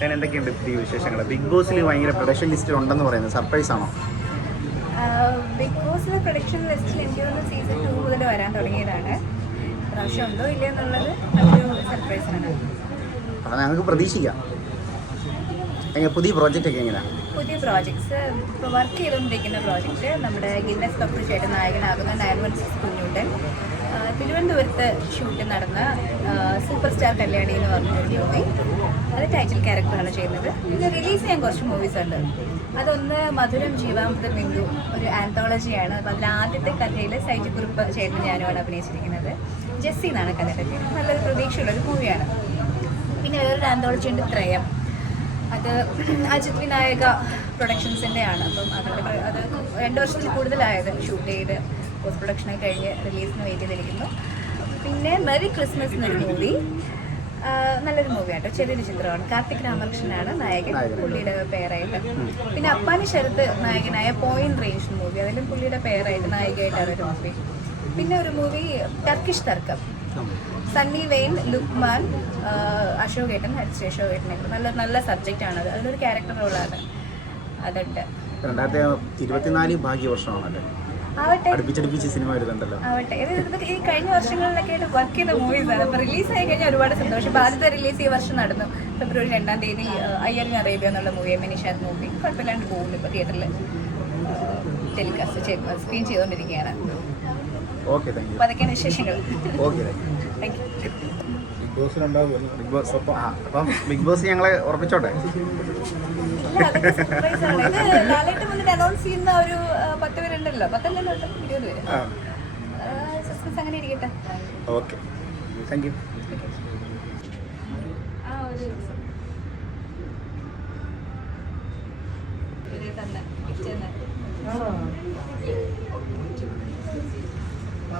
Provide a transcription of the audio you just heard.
ഞാൻ എന്തൊക്കെയുണ്ട് പുതിയ വിശേഷങ്ങൾ ബിഗ് ബോസിൽ ഭയങ്കര പ്രൊഡക്ഷൻ ലിസ്റ്റിൽ ഉണ്ടെന്ന് പറയുന്നത് സർപ്രൈസ് ആണോ? ബിഗ് ബോസിലെ പ്രൊഡക്ഷൻ ലിസ്റ്റിൽ എനിക്ക് തോന്നുന്നു സീസൺ ടു മുതൽ വരാൻ തുടങ്ങിയതാണ്. പ്രാവശ്യം ഉണ്ടോ ഇല്ല എന്നുള്ളത് അതൊരു സർപ്രൈസ് ആണ്. അപ്പം ഞങ്ങൾക്ക് പ്രതീക്ഷിക്കാം. എങ്ങനെ പുതിയ പ്രോജക്റ്റ് ഒക്കെ എങ്ങനെയാണ് പുതിയ പ്രോജക്ട്സ് ഇപ്പോൾ വർക്ക് ചെയ്തുകൊണ്ടിരിക്കുന്ന പ്രോജക്റ്റ് നമ്മുടെ ഗിന്നസ് ഡോക്ടർ ചേട്ടൻ നായകനാകുന്ന നയൻ വൺ സിക്സ് കുഞ്ഞുട്ടൻ. ആ, തിരുവനന്തപുരത്ത് ഷൂട്ട് നടന്ന സൂപ്പർ സ്റ്റാർ കല്യാണി എന്ന് പറഞ്ഞൊരു മൂവി അത് ടൈറ്റിൽ ക്യാരക്ടറാണ് ചെയ്യുന്നത്. പിന്നെ റിലീസ് ചെയ്യാൻ കുറച്ച് മൂവീസ് ഉണ്ട്. അതൊന്ന് മധുരം ജീവാമൃത ബിന്ദു ഒരു ആന്തോളജിയാണ് അപ്പം അതിൽ ആദ്യത്തെ കഥയിൽ സൈജി കുറുപ്പ് ചേട്ടൻ ഞാനുമാണ് അഭിനയിച്ചിരിക്കുന്നത്. ജെസ്സി എന്നാണ് കഥയുടെ പേര് നല്ലൊരു പ്രതീക്ഷയുള്ളൊരു മൂവിയാണ് പിന്നെ വേറൊരു ആന്തോളജി ഉണ്ട് ത്രയം. അത് അജിത് വിനായക പ്രൊഡക്ഷൻസിന്റെ ആണ് അപ്പം അതിന്റെ അത് രണ്ട് വർഷത്തിൽ കൂടുതലായത് ഷൂട്ട് ചെയ്ത്. പോസ്റ്റ് പ്രൊഡക്ഷനൊക്കെ കഴിഞ്ഞ് റിലീസിന് വെയിറ്റ് ചെയ്തിരിക്കുന്നു. പിന്നെ മെറി ക്രിസ്മസ് എന്നൊരു മൂവി നല്ലൊരു മൂവിയാട്ടോ ചെറിയൊരു ചിത്രമാണ്. കാർത്തിക് രാമകൃഷ്ണനാണ് നായകൻ. പുള്ളിയുടെ പേരായിട്ട്. പിന്നെ അപ്പാനി ശരത്ത് നായകനായ പോയിന്റ് റേഞ്ച് മൂവി അതിലും പുള്ളിയുടെ പേരായിട്ട് നായികയായിട്ടാണ് ഒരു മൂവി പിന്നെ ഒരു മൂവി ടർക്കിഷ് തർക്കം സണ്ണി വെയിൻ ലുക്മാൻ അശോക് ഏട്ടൻ ഹരിശ്രീ അശോക് ഏട്ടനൊക്കെ നല്ല നല്ല സബ്ജക്റ്റ് ആണ് അത്. അതിലൊരു ക്യാരക്ടർ റോളാണ് അതുണ്ട്. രണ്ടായിരത്തി ഇരുപത്തിനാല് ഭാഗ്യവർഷമാണല്ലേ അടുപ്പിച്ചടുപ്പിച്ച് സിനിമ വരുന്നുണ്ടല്ലോ. ആവട്ടെ. ഇത് ഇതൊക്കെ ഈ കഴിഞ്ഞ വർഷങ്ങളിലൊക്കെ ആയിട്ട് വർക്ക് ചെയ്ത മൂവീസ് ആണ്. അപ്പോൾ റിലീസ് ആയി കഴിഞ്ഞാൽ ഒരുപാട് സന്തോഷം. ആദ്യത്തെ റിലീസ് ഈ വർഷം നടന്നു. ഫെബ്രുവരി രണ്ടാം തീയതി അയ്യറിൻ അറേബ്യ എന്നുള്ള മൂവി എം മൂവി കുഴപ്പമില്ലാണ്ട് പോകുന്നു ഇപ്പോൾ തിയേറ്ററിൽ ടെലികാസ്റ്റ് സ്ക്രീൻ ചെയ്തുകൊണ്ടിരിക്കുകയാണ് ഓക്കെ താങ്ക് യു അപ്പോൾ അതൊക്കെയാണ് വിശേഷങ്ങൾ. Okay thank you Bigg Boss അപ്പം ബിഗ് ബോസ് ഞങ്ങളെ ഉറപ്പിച്ചോട്ടെ? ചെയ്യുന്ന ഒരു പത്ത് പേരുണ്ടല്ലോ. പത്തല്ലല്ലോ കേട്ടോ, ഇരുപത് പേര്. സസ്പെൻസ് അങ്ങനെ ഇരിക്കട്ടെ. ഓക്കെ. താങ്ക് യു തന്നെ പിറ്റേന്ന്